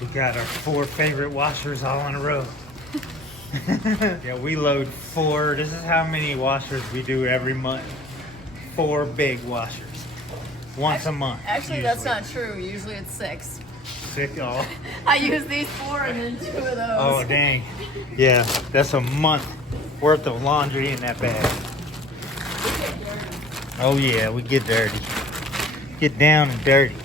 We got our 4 favorite washers all in a row. Yeah, we load 4. This is how many washers we do every month. 4 big washers. Once a month. Actually, usually. that's not true. Usually it's 6. 6, oh. I use these 4 and then 2 of those. Oh, dang. Yeah, that's a month worth of laundry in that bag. Oh, yeah, we get dirty. Get down and dirty.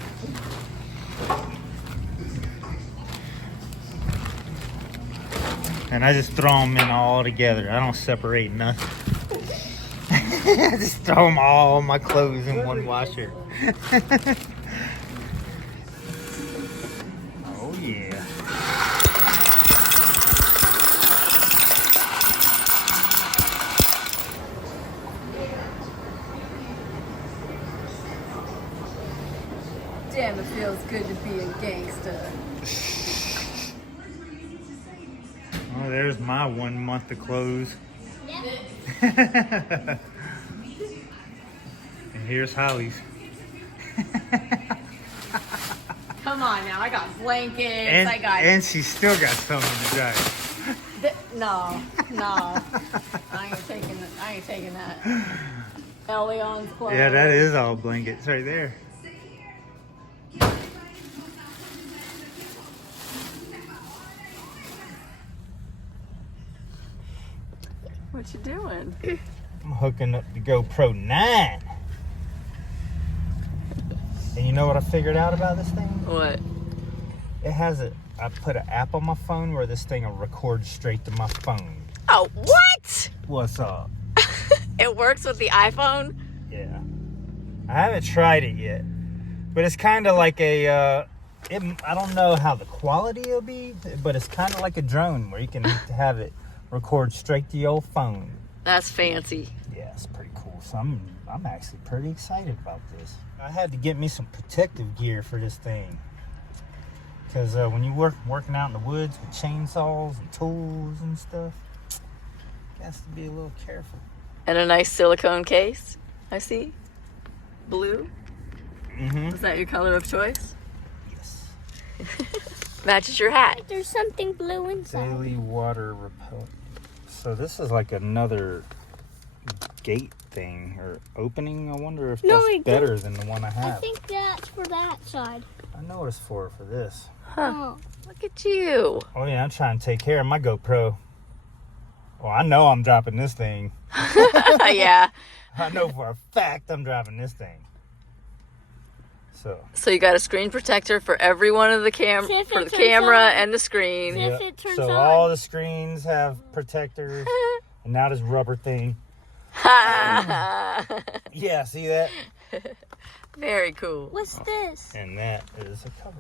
And I just throw them in all together. I don't separate nothing. I just throw them all my clothes in one washer. Oh, yeah. Damn, it feels good to be a gangster. Oh, there's my 1 month of clothes. And here's Holly's. Come on now, I got blankets. And she still got some in the dryer. No. I ain't taking that. Elion's clothes. Yeah, that is all blankets right there. What you doing? I'm hooking up the GoPro 9. And you know what I figured out about this thing? What? It has I put an app on my phone where this thing will record straight to my phone. Oh, what? What's up? It works with the iPhone? Yeah. I haven't tried it yet. But it's kind of like I don't know how the quality will be, but it's kind of like a drone where you can have it record straight to your phone. That's fancy. Yeah, it's pretty cool. So I'm actually pretty excited about this. I had to get me some protective gear for this thing. Because when you working out in the woods with chainsaws and tools and stuff, you have to be a little careful. And a nice silicone case, I see. Blue? Mm-hmm. Is that your color of choice? Yes. Matches your hat. There's something blue inside. Daily water repellent. So this is like another gate thing or opening. I wonder if that's better than the one I I have. think that's for that side. I know it's for this. Huh. Oh. Look at you. Oh yeah, I'm trying to take care of my GoPro. Well, I know I'm dropping this thing. Yeah. I know for a fact I'm dropping this thing. So you got a screen protector for every one of the See if it for the turns camera on. and the screen. See if it turns so on. all the screens have protectors, and now this rubber thing. Yeah, see that? Very cool. What's this? And that is a cover.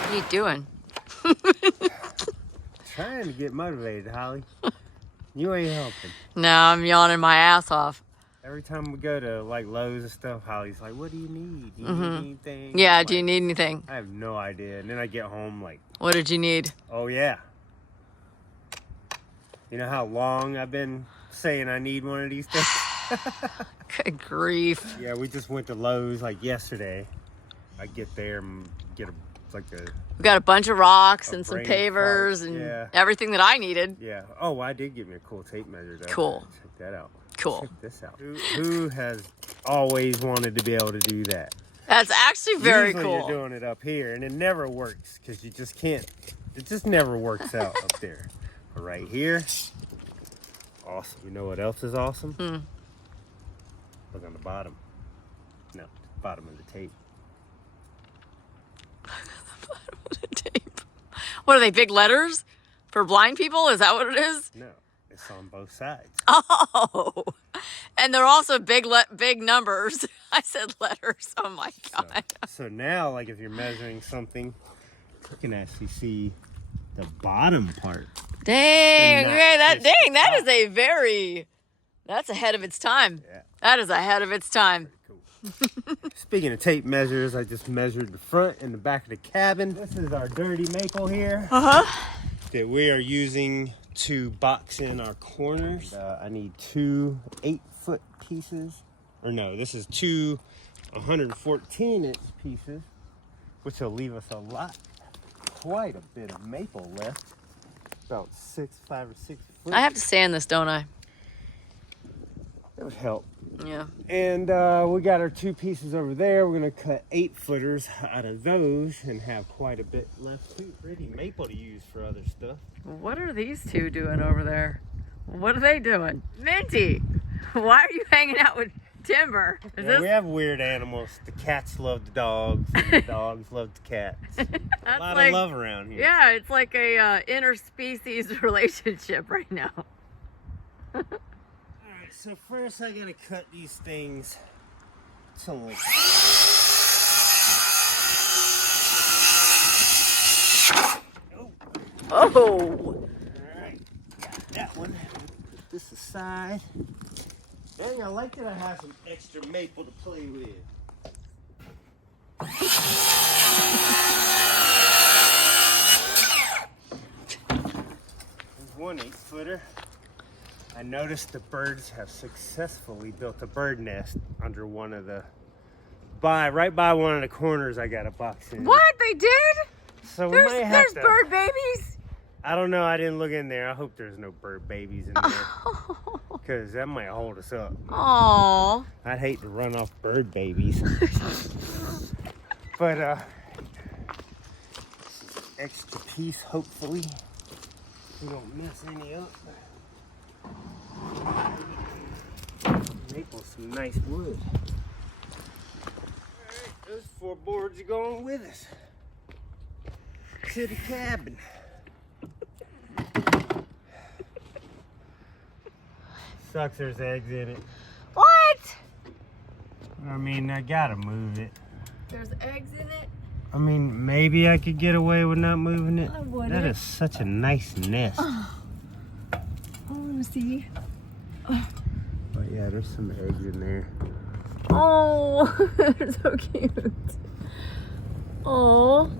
What are you doing? Trying to get motivated, Holly. You ain't helping. No, I'm yawning my ass off. Every time we go to like Lowe's and stuff, Holly's like, "What do you need? Do you need anything?" Yeah, I'm do you like, need anything? I have no idea. And then I get home like, What did you need? "Oh yeah." You know how long I've been saying I need one of these things? Good grief. Yeah, we just went to Lowe's like yesterday. I get there and get like a We got a bunch of rocks A and some brain pavers fart, and yeah. everything that I needed. yeah. Oh, I did get me a cool tape measure though. Cool. Check that out. Cool. Check this out. Who has always wanted to be able to do that? That's actually very Usually cool. you're doing it up here, and it never works because you just can't. It just never works out up there. But right here, awesome. You know what else is awesome? Look on the bottom. No, bottom of the tape. Tape. What are they, big letters for blind people? Is that what it is? No, it's on both sides. Oh, and they're also big numbers. I said letters. Oh my God. So now, like if you're measuring something, you can actually see the bottom part. Dang, not okay, just the that top. is a very, that's ahead of its time. Yeah. That is ahead of its time. Cool. Speaking of tape measures, I just measured the front and the back of the cabin. This is our dirty maple here that we are using to box in our corners. I need 2 8-foot pieces. Or no, this is 2 114-inch pieces, which will leave us quite a bit of maple left. About 5 or 6 foot. I have to sand this, don't I? That would help. Yeah. And we got our 2 pieces over there. We're gonna cut 8-footers out of those and have quite a bit left too. Pretty maple to use for other stuff. What are these two doing over there? What are they doing? Minty, why are you hanging out with Timber? Is Yeah, we have weird animals. The cats love the dogs, and the dogs love the cats. A lot of love around here. Yeah, it's like a interspecies relationship right now. All right, so first I gotta cut these things to length. Oh. All right, got that one. Put this aside. Dang, I like that I have some extra maple to play with. There's one 8-footer. I noticed the birds have successfully built a bird nest under one of the right by one of the corners. I got a box in. What? They did? So we might have There's to. bird babies? I don't know. I didn't look in there. I hope there's no bird babies in there because that might hold us up. Aww. I'd hate to run off bird babies. But extra piece, hopefully. We don't mess any up. Maple's some nice wood. Alright, those 4 boards are going with us to the cabin. Sucks there's eggs in it. What? I mean, I gotta move it. There's eggs in it? I mean, maybe I could get away with not moving it. I wouldn't. That is such a nice nest. I want to see. But yeah, there's some eggs in there. Oh, they're so cute. Oh,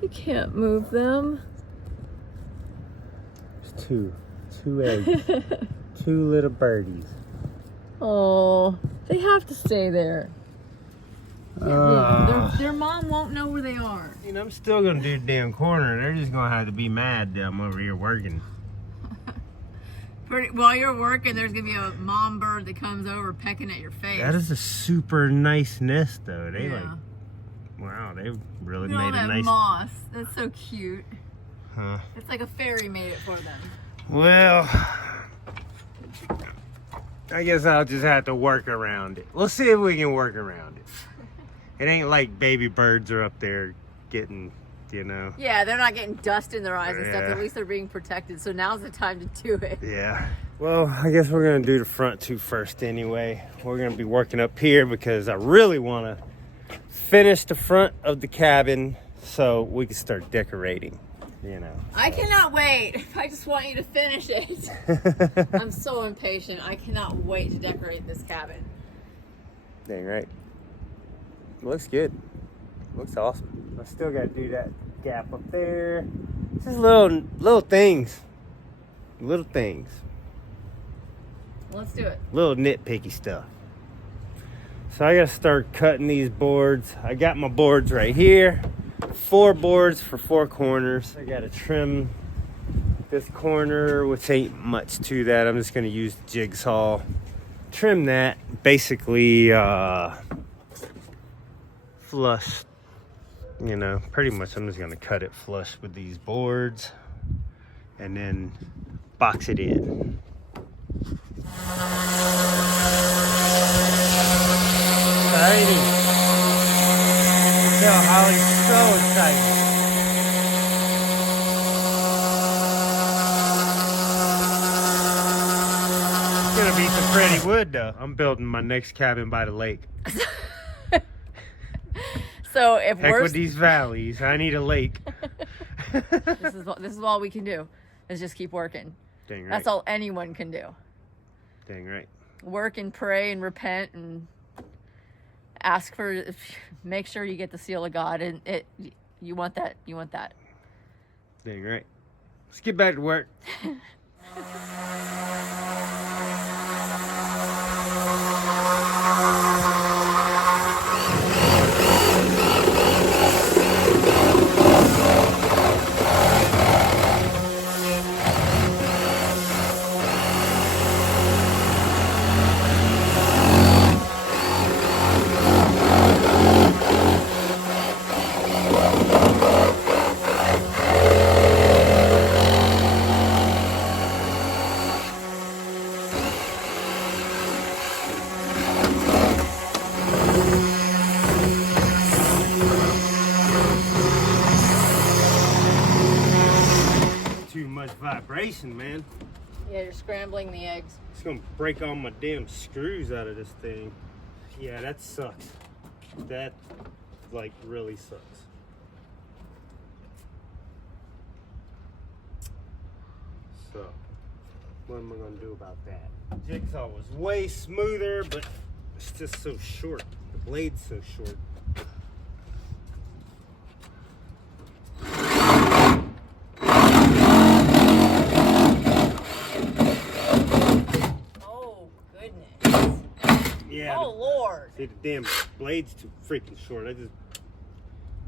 you can't move them. There's 2 eggs. 2 little birdies. Oh, they have to stay there. Their mom won't know where they are. You know, I'm still gonna do the damn corner. They're just gonna have to be mad that I'm over here working. While you're working, there's gonna be a mom bird that comes over pecking at your face. That is a super nice nest, though. They Yeah. wow, they really Look at all made a that nice. moss. That's so cute. Huh. It's like a fairy made it for them. Well, I guess I'll just have to work around it. We'll see if we can work around it. It ain't like baby birds are up there getting, you know. Yeah, they're not getting dust in their eyes and stuff. Yeah. At least they're being protected. So now's the time to do it. Yeah. Well, I guess we're gonna do the front 2 first anyway. We're gonna be working up here because I really wanna finish the front of the cabin so we can start decorating, you know. I cannot wait. I just want you to finish it. I'm so impatient. I cannot wait to decorate this cabin. Dang right. Looks good. Looks awesome. I still gotta do that gap up there. Just little things. Little things. Let's do it. Little nitpicky stuff. So I gotta start cutting these boards. I got my boards right here. 4 boards for 4 corners. I gotta trim this corner, which ain't much to that. I'm just gonna use the jigsaw. Trim that. Basically, flush. You know, pretty much I'm just gonna cut it flush with these boards and then box it in. Exciting. Tell Holly's so excited. It's gonna be some pretty wood though. I'm building my next cabin by the lake. So if Heck we're with these valleys, I need a lake. this is all we can do is just keep working. Dang right. That's all anyone can do. Dang right. Work and pray and repent and ask for, make sure you get the seal of God, and you want that. Dang right. Let's get back to work. Too much vibration, man. Yeah, you're scrambling the eggs. It's gonna break all my damn screws out of this thing. Yeah, that sucks. That, like, really sucks. So, what am I gonna do about that? Jigsaw was way smoother, but it's just so short. The blade's so short. Oh, goodness. Yeah. Oh, Lord. See, the damn blade's too freaking short. I just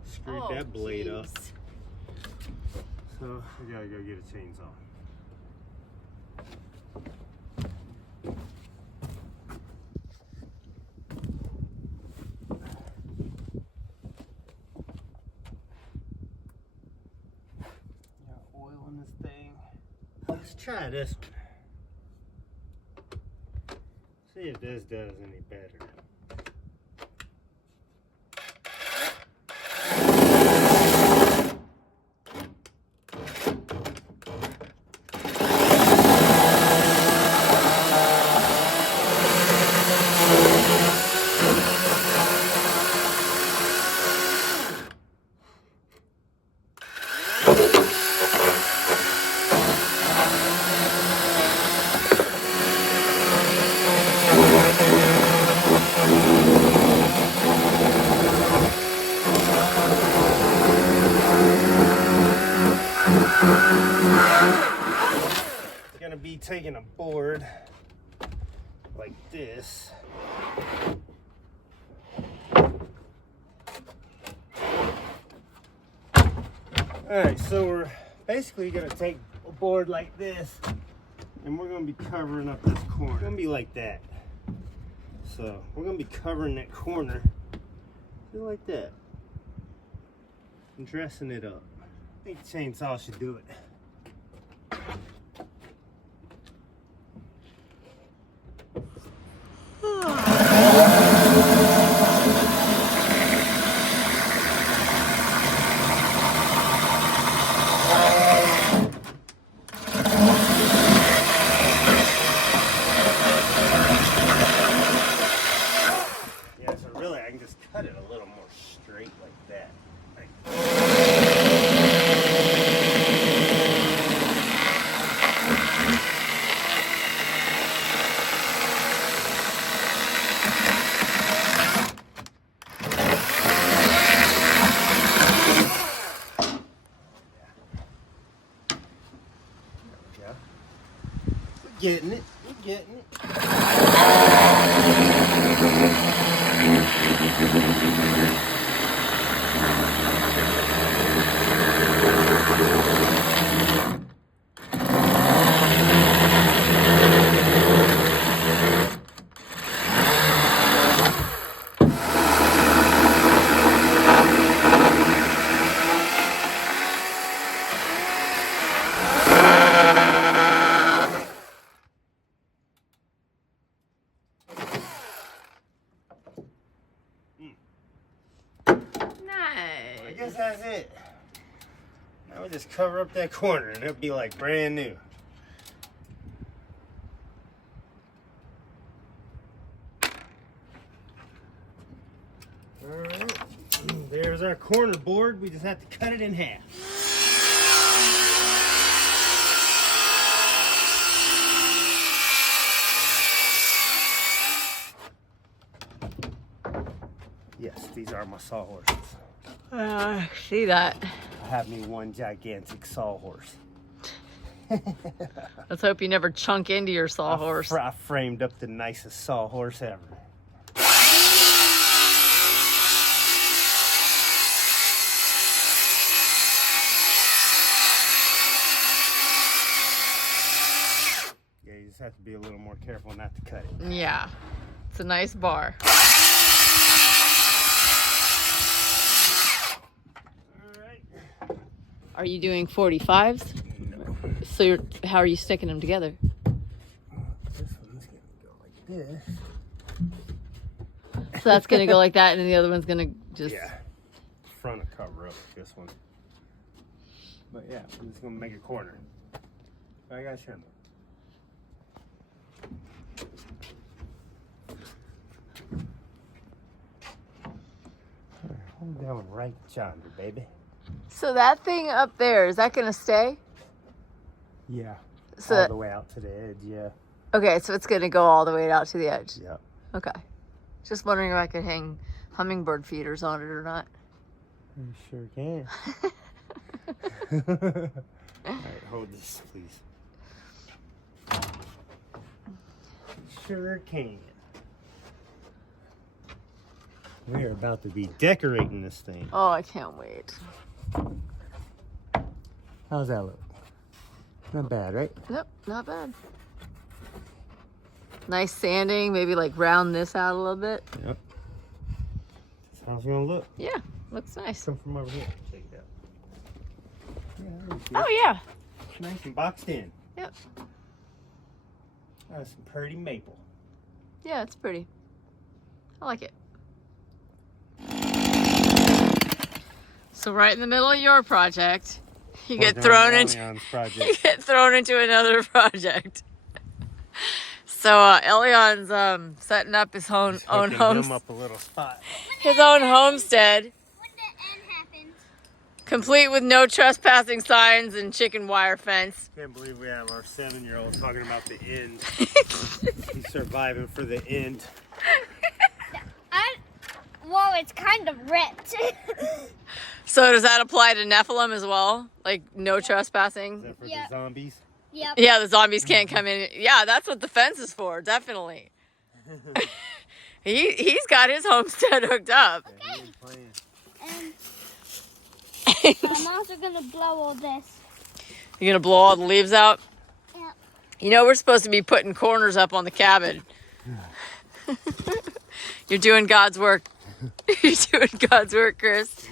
screwed that blade up. jeez. So, I gotta go get a chainsaw. Got oil in this thing. Let's try this one. See if this does any better. Gonna be taking a board like this. Alright, so we're basically gonna take a board like this and we're gonna be covering up this corner. It's gonna be like that. So we're gonna be covering that corner just like that and dressing it up. I think the chainsaw should do it. Yeah, so really I can just cut it a little more straight like that. Yeah. We're getting it. We're getting it. guess that's it. Now we just cover up that corner and it'll be like brand new. Alright, there's our corner board. We just have to cut it in half. Yes, these are my sawhorses. See that. I have me one gigantic sawhorse. Let's hope you never chunk into your sawhorse. I framed up the nicest sawhorse ever. Yeah, you just have to be a little more careful not to cut it. Yeah, it's a nice bar. Are you doing 45s? No. So how are you sticking them together? This one's gonna go like this. So that's gonna go like that, and then the other one's gonna just... Yeah. Front will cover up this one. But yeah, I'm just gonna make a corner. I got trim. Hold that one right yonder, baby. So that thing up there, is that gonna stay? Yeah. So all the way out to the edge, yeah. Okay, so it's gonna go all the way out to the edge. Yeah. Okay. Just wondering if I could hang hummingbird feeders on it or not. You sure can. Alright, hold this, please. Sure can. We're about to be decorating this thing. Oh, I can't wait. How's that look? Not bad, right? Nope, not bad. Nice sanding, maybe like round this out a little bit. Yep. That's how it's gonna look. Yeah, looks nice. Come from over here. Check it out. Yeah, that looks good. Oh yeah. Nice and boxed in. Yep. That's some pretty maple. Yeah, it's pretty. I like it. So right in the middle of your project, you get thrown into another project. So Elion's setting up his own his own homestead, When the end happens. complete with no trespassing signs and chicken wire fence. Can't believe we have our 7-year-old talking about the end. He's surviving for the end. Well, it's kind of ripped. So does that apply to Nephilim as well? Like no trespassing? Is that for Yeah. the zombies? Yep. Yeah, the zombies can't come in. Yeah, that's what the fence is for, definitely. He's got his homestead hooked up. Yeah, he ain't playing. And I'm also gonna blow all this. You're gonna blow all the leaves out? Yep. You know we're supposed to be putting corners up on the cabin. You're doing God's work. You're doing God's work, Chris.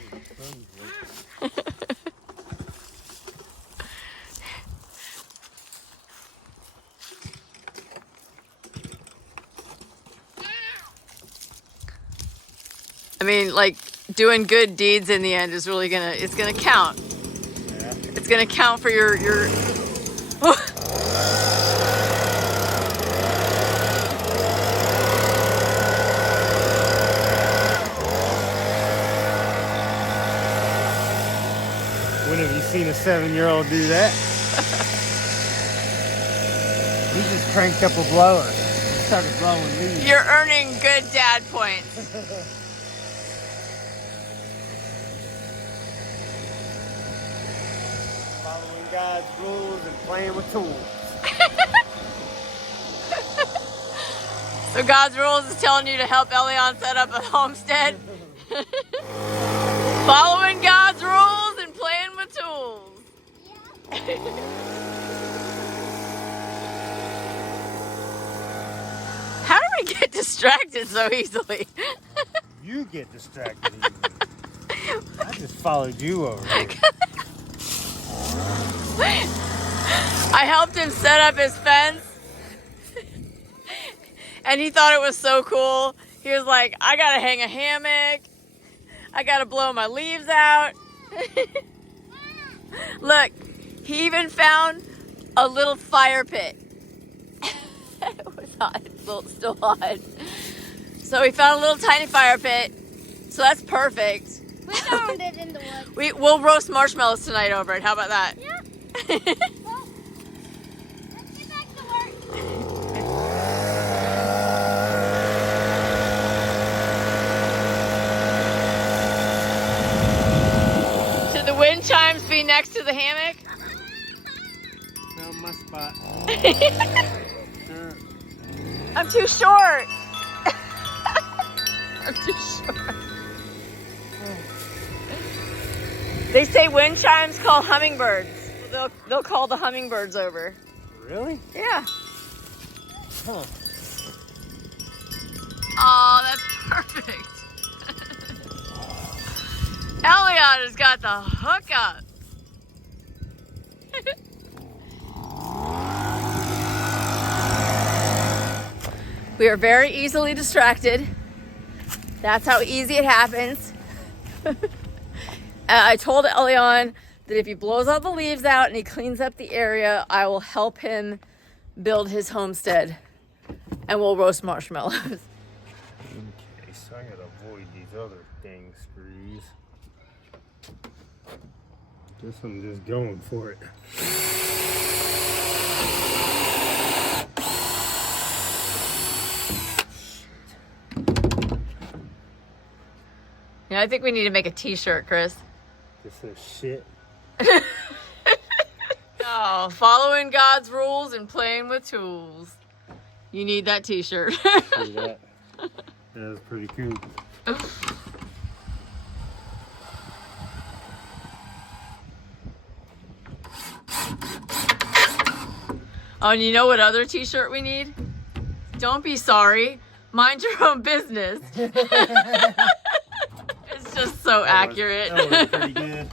I mean, like, doing good deeds in the end is really it's gonna count. Yeah. It's gonna count for your When have you seen a 7-year-old do that? He just cranked up a blower. He started blowing leaves. You're earning good dad points. Following God's rules and playing with tools. So God's rules is telling you to help Elion set up a homestead. Following God's rules and playing with tools. How do we get distracted so easily? You get distracted easily. I just followed you over here. I helped him set up his fence. And he thought it was so cool. He was like, I gotta hang a hammock. I gotta blow my leaves out. Look, he even found a little fire pit. It was hot, it's still hot. So we found a little tiny fire pit. So that's perfect. We found it in the woods. We'll roast marshmallows tonight over it. How about that? Yeah. Well, let's get back to work. Should the wind chimes be next to the hammock? Found my spot. I'm too short. I'm too short. They say wind chimes call hummingbirds. They'll call the hummingbirds over. Really? Yeah. Huh. Oh, that's perfect. Elliot has got the hookup. We are very easily distracted. That's how easy it happens. I told Elion that if he blows all the leaves out and he cleans up the area, I will help him build his homestead. And we'll roast marshmallows. Okay, so I gotta avoid these other dang screws. Guess I'm just going for it. Yeah, I think we need to make a t-shirt, Chris. Just says shit. Oh, following God's rules and playing with tools. You need that t-shirt. See that? That was pretty cool. Oh, and you know what other t-shirt we need? Don't be sorry. Mind your own business. It's just so accurate. That was pretty good.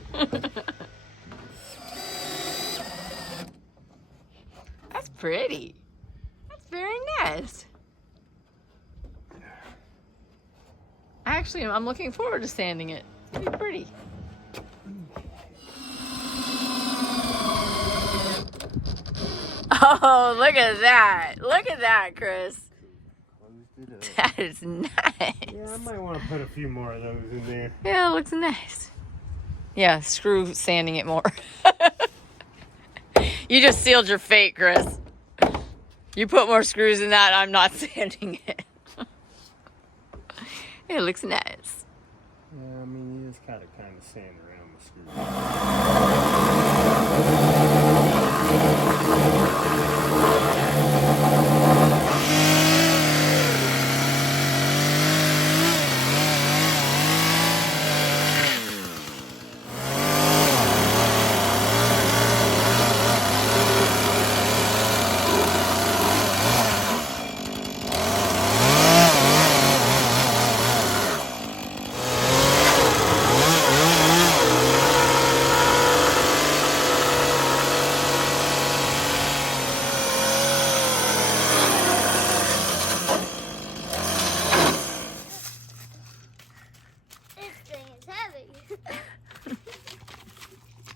That's pretty. That's very nice. Actually, I'm looking forward to sanding it. It's pretty pretty. Oh, look at that. Look at that, Chris. That is nice. Yeah, I might want to put a few more of those in there. Yeah, it looks nice. Yeah, screw sanding it more. You just sealed your fate, Chris. You put more screws in that, I'm not sanding it. It looks nice. Yeah, I mean, you just gotta kind of sand around the screws.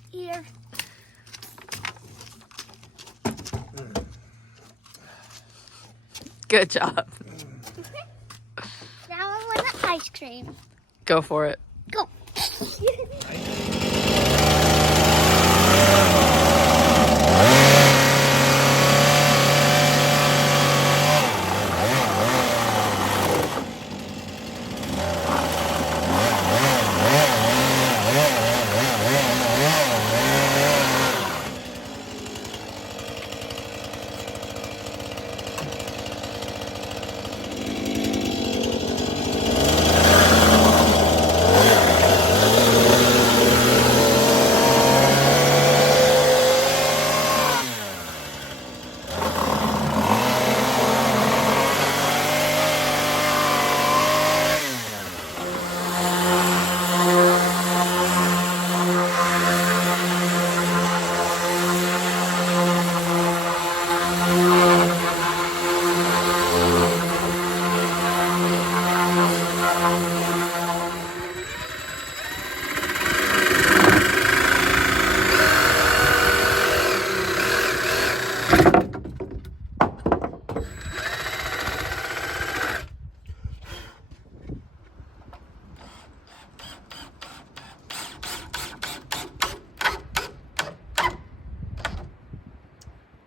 Here. Good job. Now I want the ice cream. Go for it. Go.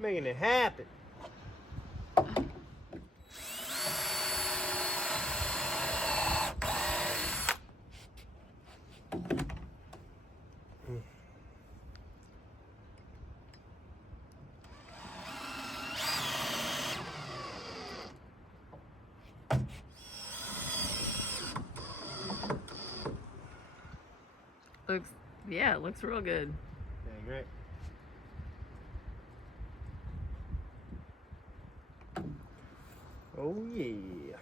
Making it happen. Yeah, it looks real good. Dang right. Oh yeah.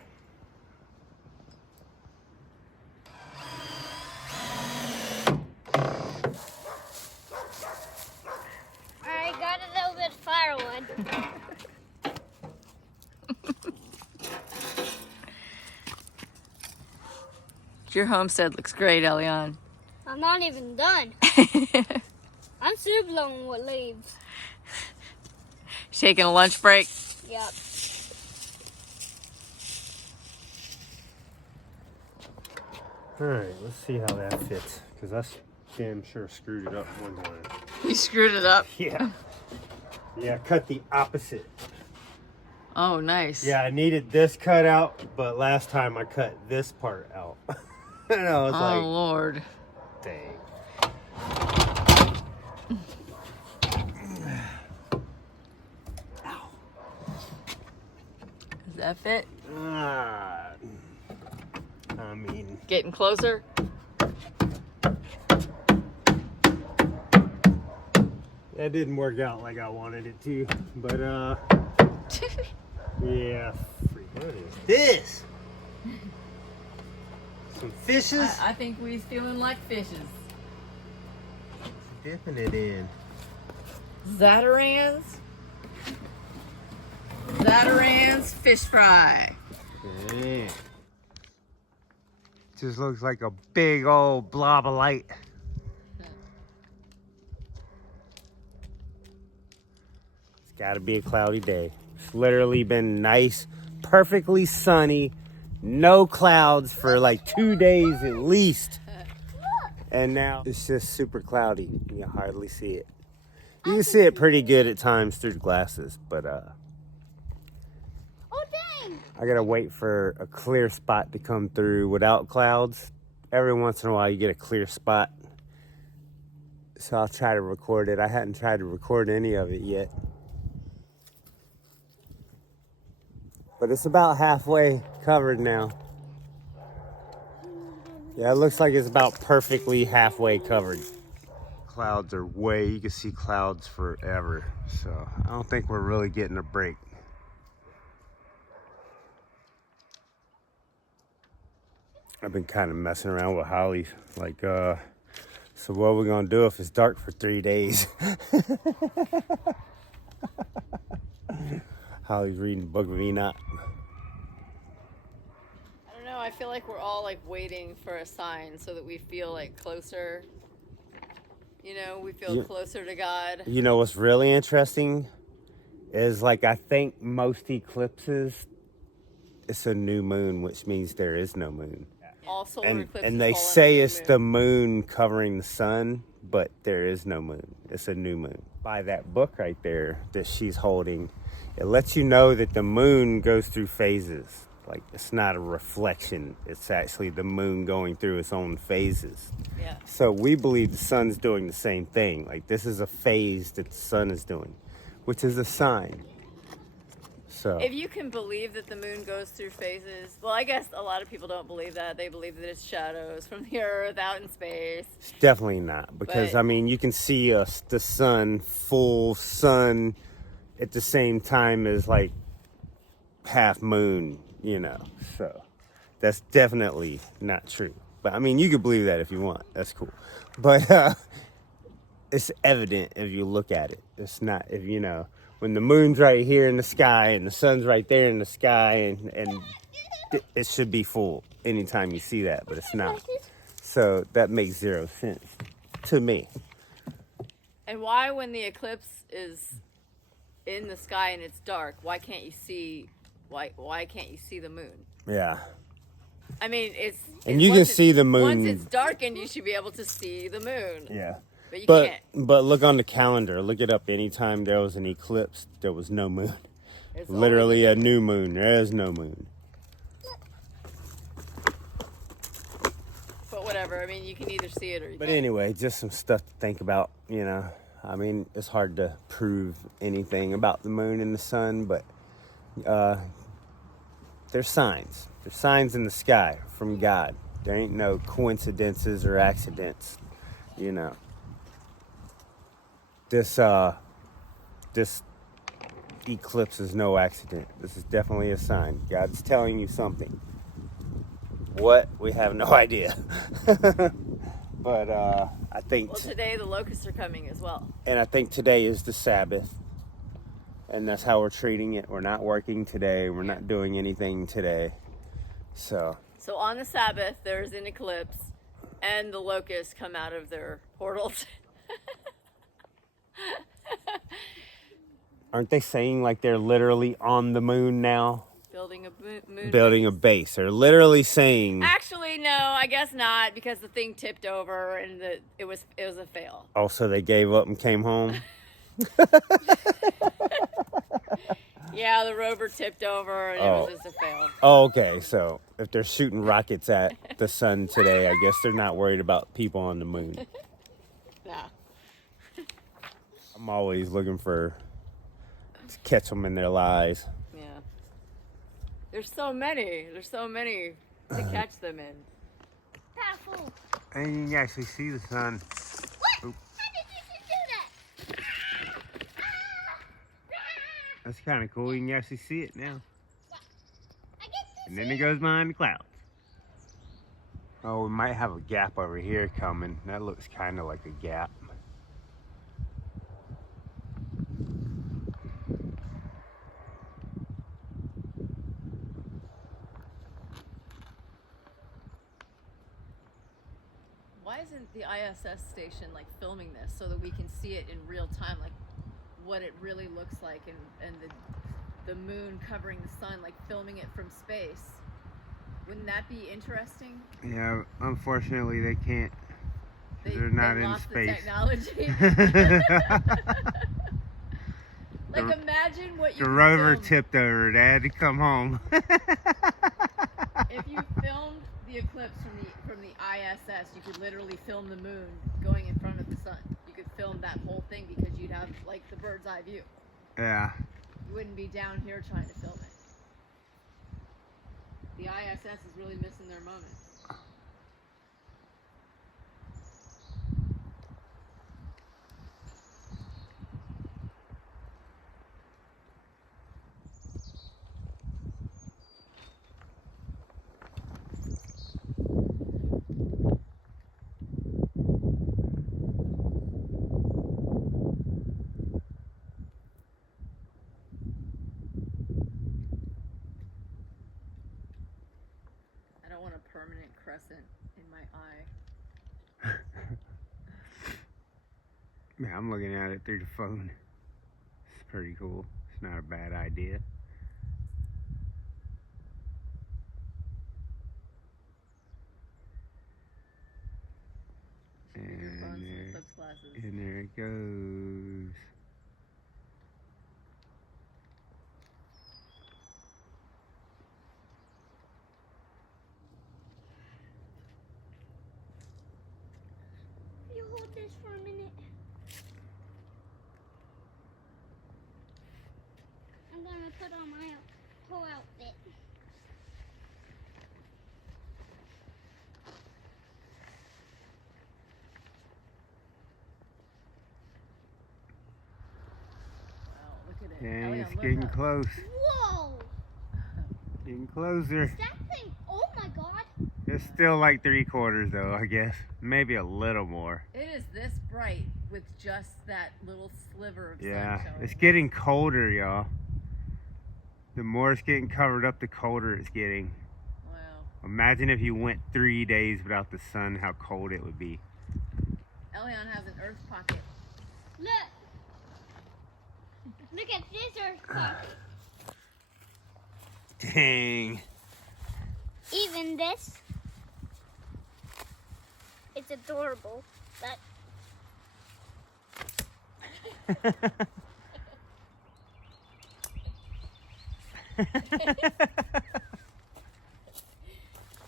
I got a little bit of firewood. Your homestead looks great, Elion. I'm not even done. I'm still blowing with leaves. Taking a lunch break. Yep. Alright, let's see how that fits. Because I damn sure screwed it up one time. You screwed it up. Yeah. Yeah, cut the opposite. Oh, nice. Yeah, I needed this cut out, but last time I cut this part out. And I was like, Lord. dang. Ow. Does that fit? I mean, Getting closer? that didn't work out like I wanted it to, but yeah. What is this? Some fishes? I think we's feeling like fishes. Dipping it in. Zatarans. Zatarans fish fry. Dang. Just looks like a big old blob of light. It's gotta be a cloudy day. It's literally been nice, perfectly sunny, no clouds for like 2 days at least. And now it's just super cloudy. You can hardly see it. You can see it pretty good at times through the glasses, but Oh, dang. I gotta wait for a clear spot to come through without clouds. Every once in a while you get a clear spot. So I'll try to record it. I hadn't tried to record any of it yet. But it's about halfway covered now. Yeah, it looks like it's about perfectly halfway covered. Clouds are you can see clouds forever. So I don't think we're really getting a break. I've been kind of messing around with Holly, like, so what are we gonna do if it's dark for 3 days? Holly's reading the Book of Enoch. I don't know. I feel like we're all like waiting for a sign so that we feel like closer. You know, we feel closer to God. You know what's really interesting is, like, I think most eclipses, it's a new moon, which means there is no moon. All solar eclipses And they fall on say the it's moon. the moon covering the sun, but there is no moon. It's a new moon. By that book right there that she's holding, it lets you know that the moon goes through phases. Like, it's not a reflection. It's actually the moon going through its own phases. Yeah. So we believe the sun's doing the same thing. Like, this is a phase that the sun is doing, which is a sign. So If you can believe that the moon goes through phases, well, I guess a lot of people don't believe that. They believe that it's shadows from the earth out in space. it's definitely not, because But- I mean, you can see the sun, full sun, at the same time as like half moon, you know. So that's definitely not true. But I mean, you could believe that if you want. That's cool. But it's evident if you look at it. It's not, if you know, when the moon's right here in the sky and the sun's right there in the sky, and it should be full anytime you see that, but it's not. So that makes zero sense to me. And why, when the eclipse is in the sky and it's dark, why can't you see? Why can't you see the moon? Yeah. I mean, And you can see the moon. Once it's darkened, you should be able to see the moon. Yeah. But you But can't. but look on the calendar. Look it up. Anytime there was an eclipse, there was no moon. It's Literally always a new moon. There is no moon. But whatever. I mean, you can either see it or you But can't. anyway, just some stuff to think about, you know. I mean, it's hard to prove anything about the moon and the sun, but there's signs. There's signs in the sky from God. There ain't no coincidences or accidents, you know. This eclipse is no accident. This is definitely a sign. God's telling you something. What? We have no idea. But I think... Well, today the locusts are coming as well. And I think today is the Sabbath. And that's how we're treating it. We're not working today. We're not doing anything today. So on the Sabbath, there's an eclipse, and the locusts come out of their portals. aren't they saying like they're literally on the moon now? Building a moon Building a base. They're literally saying... Actually, no, I guess not, because the thing tipped over and it was a fail. Oh, so they gave up and came home? Yeah, the rover tipped over and it was just a fail. Oh, okay. So if they're shooting rockets at the sun today, I guess they're not worried about people on the moon. No. I'm always looking to catch them in their lies. Yeah. There's so many to catch them in. Powerful. And you can actually see the sun. What? Oop. How did you do that? That's kind of cool. You can actually see it now. I get this. And then it goes behind the clouds. Oh, we might have a gap over here coming. That looks kind of like a gap. Why isn't the ISS station like filming this so that we can see it in real time, like what it really looks like, and the moon covering the sun, like filming it from space? Wouldn't that be interesting? Yeah, unfortunately they can't. They're not in lost space. The technology. Like imagine what you The could rover film. tipped over. They had to come home. If you filmed the eclipse from the ISS, you could literally film the moon going in front of the sun. You could film that whole thing because you'd have like the bird's eye view. Yeah. You wouldn't be down here trying to film it. The ISS is really missing their moment. I don't want a permanent crescent in my eye. Man, I'm looking at it through the phone. It's pretty cool. It's not a bad idea. And there it goes. You hold this for a minute. I'm gonna put on my whole outfit. Wow, look at it. Dang, Elliot, it's look getting up. close. Whoa! Getting closer. Is that thing? Oh my god! It's still like 3/4 though, I guess. Maybe a little more. It is this bright with just that little sliver of Yeah, sun showing. it's getting colder, y'all. The more it's getting covered up, the colder it's getting. Wow. Imagine if you went 3 days without the sun, how cold it would be. Elion has an earth pocket. Look! Look at this earth pocket. Dang. Even this. It's adorable, but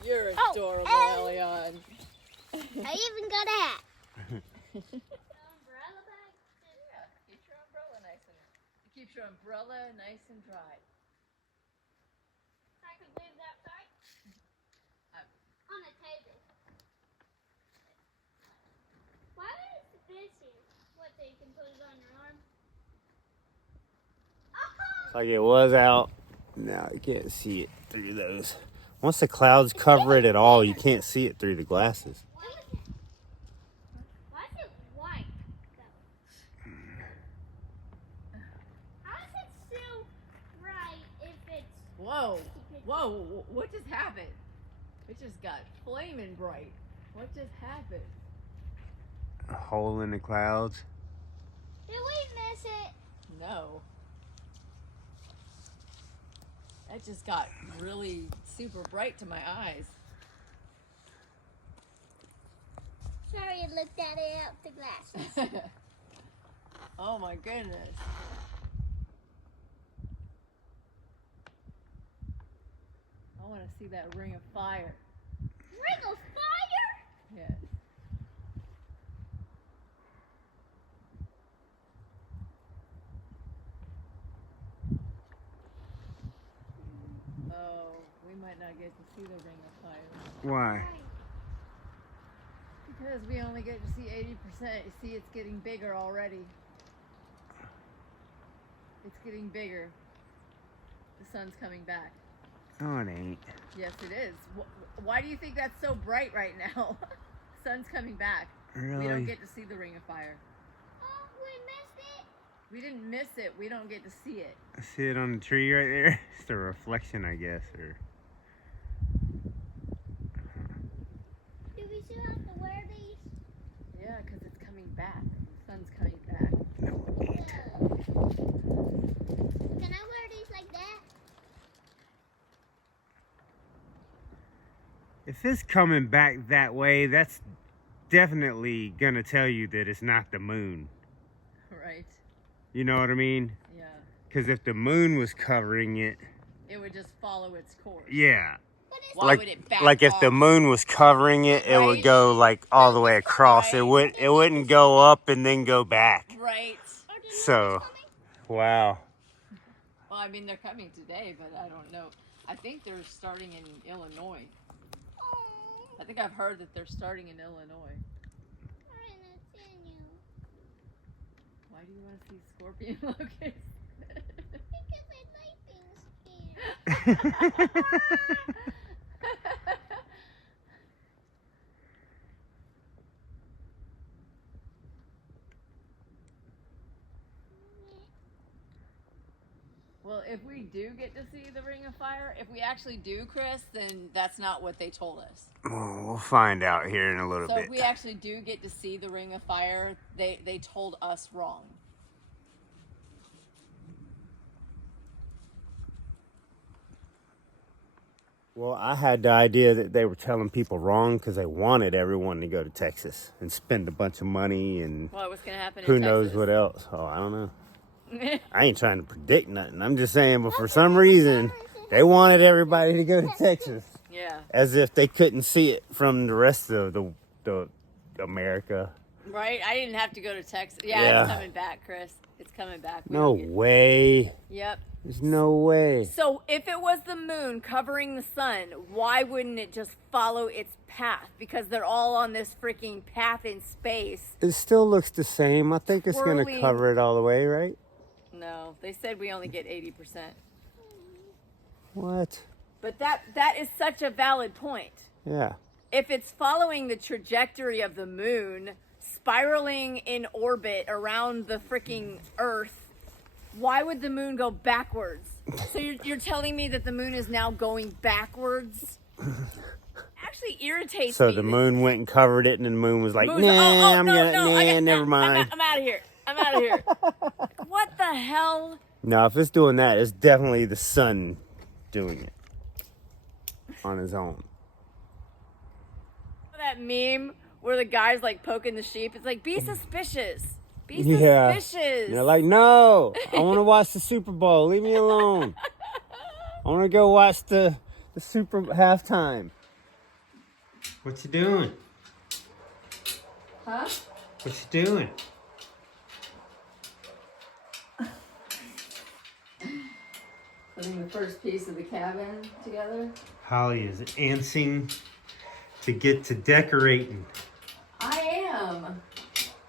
You're adorable, Elion. I even got a hat. Keeps your umbrella nice and dry. I can leave that outside on a table. Why is this here? What, so you can put it on your arm? Like it was out. Now you can't see it through those. Once the clouds cover it at all, you can't see it through the glasses. Why is it white? How is it so bright if it's... Whoa, whoa, what just happened? It just got flaming bright. What just happened? A hole in the clouds. Did we miss it? No. That just got really super bright to my eyes. Sorry, I looked at it out the glasses. Oh my goodness. I want to see that ring of fire. Ring of fire? Yes. Oh, we might not get to see the ring of fire. Why? Because we only get to see 80%. You see, it's getting bigger already. It's getting bigger. The sun's coming back. Oh, it ain't. Yes, it is. Why do you think that's so bright right now? Sun's coming back. Really? We don't get to see the ring of fire. Oh, we missed it. We didn't miss it. We don't get to see it. I see it on the tree right there. It's the reflection, I guess, or... Do we still have to wear these? Yeah, because it's coming back. The sun's coming back. No, it ain't. Can I wear these like that? If it's coming back that way, that's definitely gonna tell you that it's not the moon. Right? You know what I mean? Yeah. Because if the moon was covering it, It would just follow its course. yeah. But it's Why like would it back like if the off? moon was covering it, it would Right. go like all the way across. Right. It wouldn't go up and then go back. Right. Are the So, movies coming? wow. Well, I mean, they're coming today, but I don't know. I think they're starting in Illinois. Oh, I think I've heard that they're starting in Illinois. Why do you want to see scorpion locusts? because I like being scared. Well, if we do get to see the ring of fire, if we actually do, Chris, then that's not what they told us. Well, we'll find out here in a little So bit. if we actually do get to see the ring of fire, they told us wrong. Well, I had the idea that they were telling people wrong because they wanted everyone to go to Texas and spend a bunch of money and Well, what's going to happen who in knows Texas? what else. Oh, I don't know. I ain't trying to predict nothing. I'm just saying, but for some reason, they wanted everybody to go to Texas. Yeah. As if they couldn't see it from the rest of the America. Right? I didn't have to go to Texas. Yeah, Yeah. it's coming back, Chris. It's coming back. We No don't get- way. Yep. There's no way. So if it was the moon covering the sun, why wouldn't it just follow its path? Because they're all on this freaking path in space. It still looks the same. I think it's going to Swirling. cover it all the way, right? No, they said we only get 80%. What? But that is such a valid point. Yeah. If it's following the trajectory of the moon, spiraling in orbit around the freaking Earth, why would the moon go backwards? So you're telling me that the moon is now going backwards? Actually irritates So me. the that- moon went and covered it, and the moon was like, Moon's- nah, oh, no, never mind. I'm out of here. I'm out of here. What the hell? No, if it's doing that, it's definitely the sun doing it on his own. That meme where the guy's like poking the sheep. It's like, be suspicious. Be suspicious. They're like, no, I want to watch the Super Bowl. Leave me alone. I want to go watch the Super halftime. What you doing? Huh? What you doing? Putting the first piece of the cabin together. Holly is antsing to get to decorating. I am.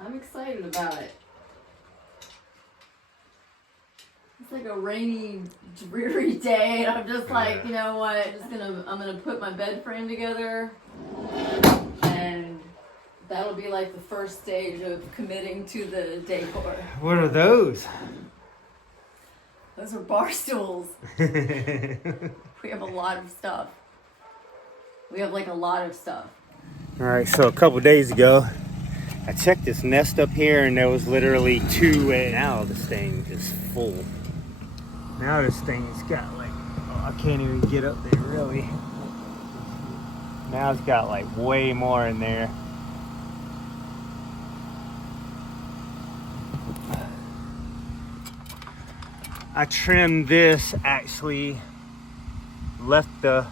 I'm excited about it. It's like a rainy, dreary day, and I'm just like, you know what? I'm gonna put my bed frame together, and that'll be like the first stage of committing to the decor. What are those? Those are bar stools. We have a lot of stuff. We have like a lot of stuff. All right, so a couple days ago, I checked this nest up here, and there was literally 2, and now this thing is full. Now this thing's got like, oh, I can't even get up there really. Now it's got like way more in there. I trimmed this, actually left the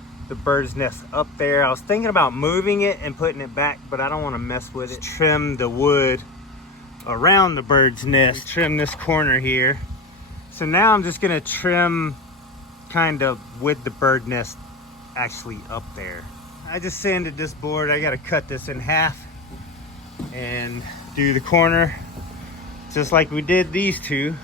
bird's nest up there. I was thinking about moving it and putting it back, but I don't want to mess with it. Trim the wood around the bird's nest. Trim this corner here. So now I'm just gonna trim kind of with the bird nest actually up there. I just sanded this board. I gotta cut this in half and do the corner just like we did these two.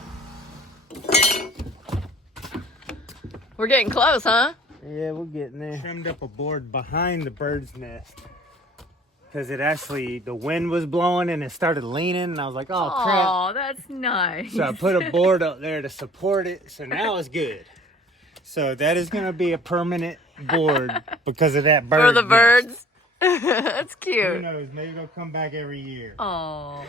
We're getting close, huh? Yeah, we're getting there. Trimmed up a board behind the bird's nest because it actually, the wind was blowing and it started leaning, and I was like, oh crap. Oh, that's nice. So I put a board up there to support it, so now it's good. So that is going to be a permanent board because of that bird. For the nest. birds? That's Who cute. knows? Maybe they'll come back every year. Oh.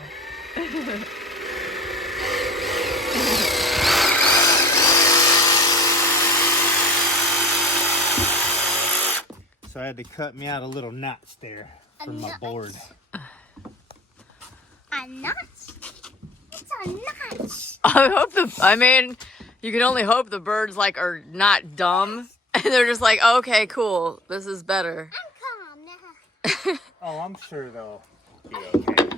So I had to cut me out a little notch there for my board. A notch? It's a notch. I mean, you can only hope the birds like are not dumb and they're just like, okay, cool, this is better. I'm calm now. Oh, I'm sure they'll be okay.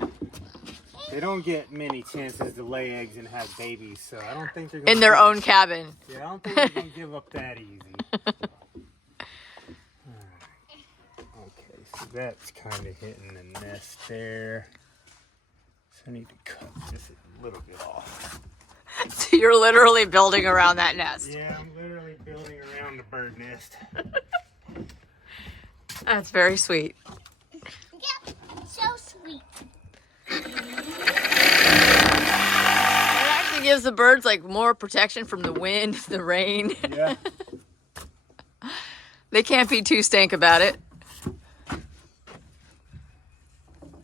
They don't get many chances to lay eggs and have babies, so I don't think they're gonna In their own cabin. Yeah, I don't think they're gonna give up that easy. Okay, so that's kind of hitting the nest there. So I need to cut this a little bit off. So you're literally building around that nest. Yeah, I'm literally building around the bird nest. That's very sweet. Yep, so sweet. It actually gives the birds like more protection from the wind, the rain. Yeah. They can't be too stank about it. I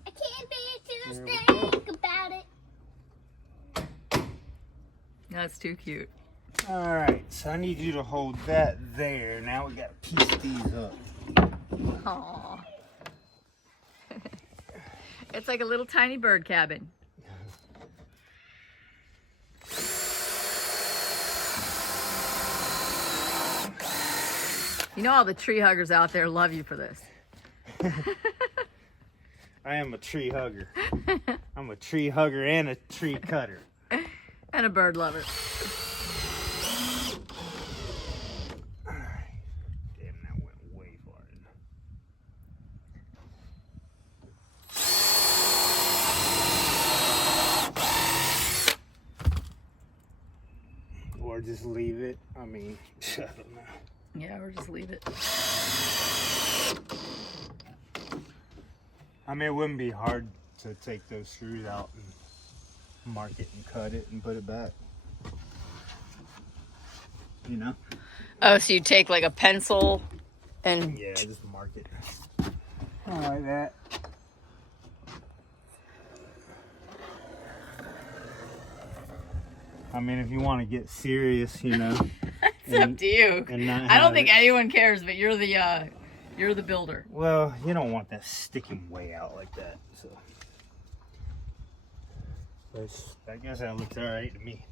can't be too stank about it. That's too cute. All right, so I need you to hold that there. Now we got to piece these up. Aww. It's like a little tiny bird cabin. You know all the tree huggers out there love you for this. I am a tree hugger. I'm a tree hugger and a tree cutter. And a bird lover. Alright. Damn, that went way far in. Or just leave it. I mean, I don't know. Yeah, or just leave it. I mean, it wouldn't be hard to take those screws out and mark it and cut it and put it back. You know? Oh, so you take like a pencil and... Yeah, just mark it. Like that. I mean, if you want to get serious, you know. It's up to you. I don't think anyone cares, but you're the builder. Well, you don't want that sticking way out like that. So I guess that looks all right to me.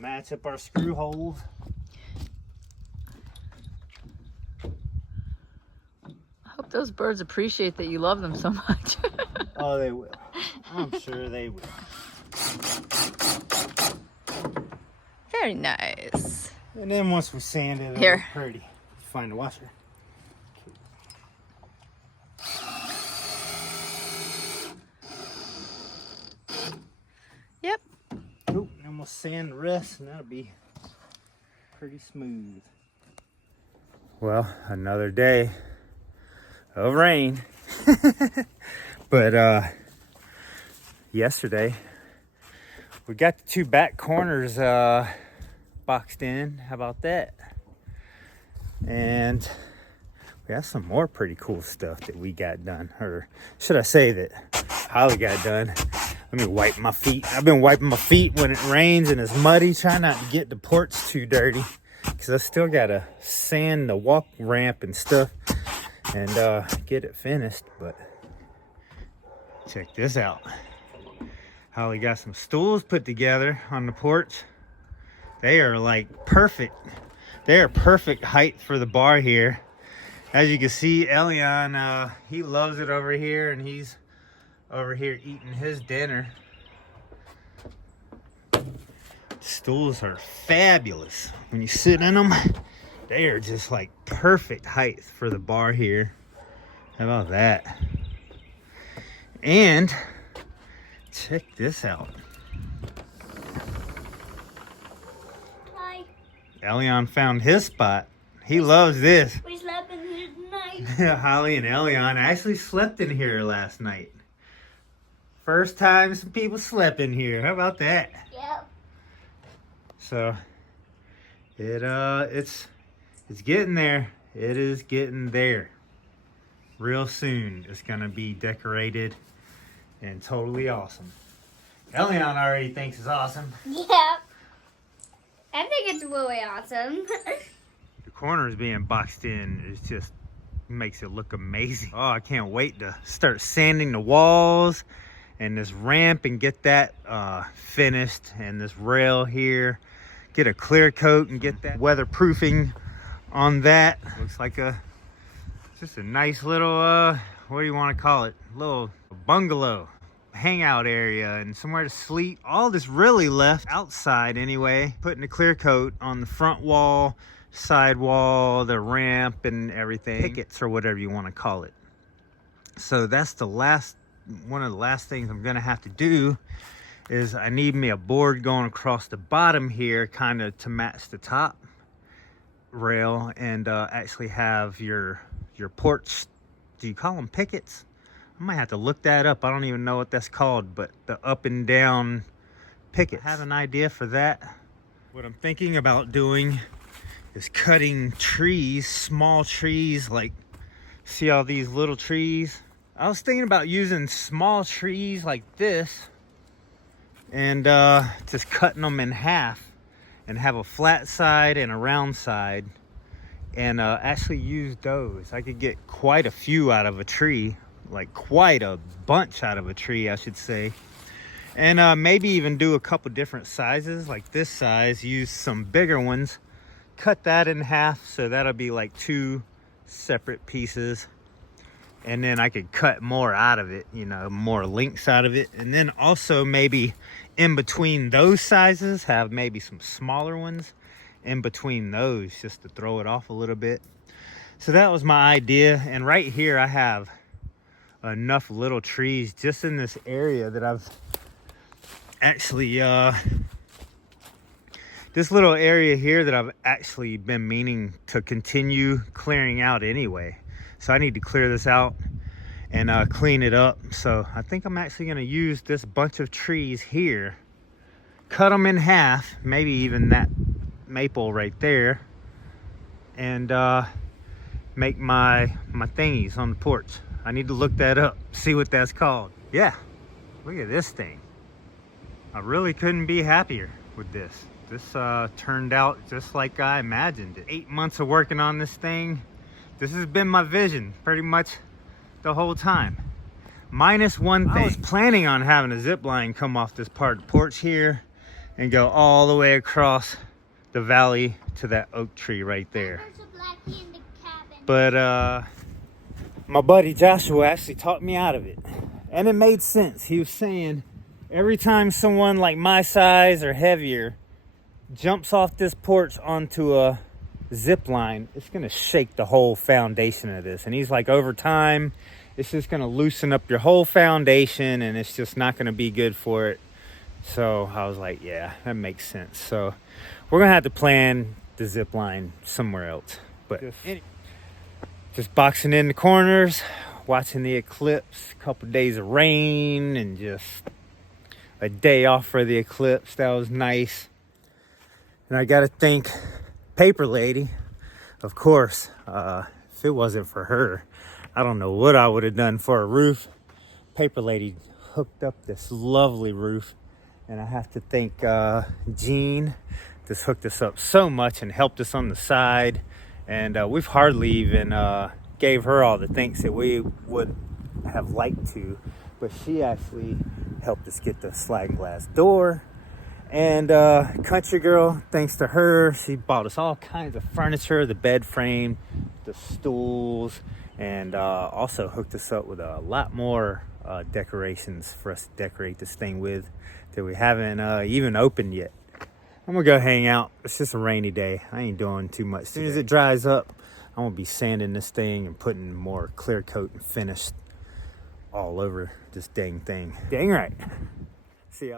Match up our screw holes. I hope those birds appreciate that you love them so much. Oh, they will. I'm sure they will. Very nice. And then once we sand it, it'll Here. look pretty. Find the washer. Yep. Oop, and we'll sand the rest, and that'll be pretty smooth. Well, another day of rain. But yesterday we got the two back corners boxed in. How about that? And we have some more pretty cool stuff that we got done, or should I say that Holly got done. Let me wipe my feet. I've been wiping my feet when it rains and it's muddy, trying not to get the porch too dirty, because I still gotta sand the walk ramp and stuff and get it finished. But check this out. Holly got some stools put together on the porch. They are like perfect. They are perfect height for the bar here. As you can see, Elion, he loves it over here, and he's over here eating his dinner. Stools are fabulous. When you sit in them, they are just like perfect height for the bar here. How about that? And check this out. Hi. Elion found his spot. He loves this. We slept in here tonight. Holly and Elion actually slept in here last night. First time some people slept in here. How about that? Yep. So it's getting there. It is getting there. Real soon it's gonna be decorated and totally awesome. Elion already thinks it's awesome. Yep. I think it's really awesome. The corners being boxed in is just makes it look amazing. Oh, I can't wait to start sanding the walls and this ramp and get that finished, and this rail here, get a clear coat and get that weatherproofing on that. Looks like just a nice little what do you want to call it, little bungalow hangout area and somewhere to sleep. All this really left outside anyway, putting a clear coat on the front wall, side wall, the ramp and everything, pickets or whatever you want to call it. So that's the last one of the last things I'm gonna have to do. Is I need me a board going across the bottom here, kind of to match the top rail, and actually have your porch, do you call them pickets? I might have to look that up. I don't even know what that's called, but the up and down pickets. I have an idea for that. What I'm thinking about doing is cutting trees, small trees, like see all these little trees? I was thinking about using small trees like this and just cutting them in half and have a flat side and a round side, and actually use those. I could get quite a few out of a tree, like quite a bunch out of a tree, I should say. And maybe even do a couple different sizes, like this size, use some bigger ones, cut that in half, so that'll be like two separate pieces. And then I could cut more out of it, you know, more lengths out of it. And then also maybe in between those sizes, have maybe some smaller ones in between those, just to throw it off a little bit. So that was my idea. And right here I have enough little trees just in this area that I've actually, this little area here that I've actually been meaning to continue clearing out anyway. So I need to clear this out and clean it up. So I think I'm actually going to use this bunch of trees here, cut them in half, maybe even that maple right there, and make my thingies on the porch. I need to look that up, see what that's called. Yeah, look at this thing. I really couldn't be happier with this. This turned out just like I imagined it. 8 months of working on this thing. This has been my vision pretty much the whole time. Minus one thing. I was planning on having a zip line come off this part of the porch here and go all the way across the valley to that oak tree right there. But my buddy Joshua actually talked me out of it. And it made sense. He was saying every time someone like my size or heavier jumps off this porch onto a zip line, it's gonna shake the whole foundation of this. And he's like, over time, it's just gonna loosen up your whole foundation and it's just not gonna be good for it. So I was like, yeah, that makes sense. So we're gonna have to plan the zip line somewhere else. But just boxing in the corners, watching the eclipse, a couple days of rain, and just a day off for the eclipse. That was nice. And I gotta thank Paper Lady, of course. If it wasn't for her, I don't know what I would have done for a roof. Paper Lady hooked up this lovely roof, and I have to thank Jean. Just hooked us up so much and helped us on the side, and we've hardly even gave her all the thanks that we would have liked to, but she actually helped us get the sliding glass door. And Country Girl, thanks to her, she bought us all kinds of furniture, the bed frame, the stools, and also hooked us up with a lot more decorations for us to decorate this thing with that we haven't even opened yet. I'm gonna go hang out. It's just a rainy day. I ain't doing too much. As soon as it dries up, I'm gonna be sanding this thing and putting more clear coat and finish all over this dang thing. Dang right. See y'all.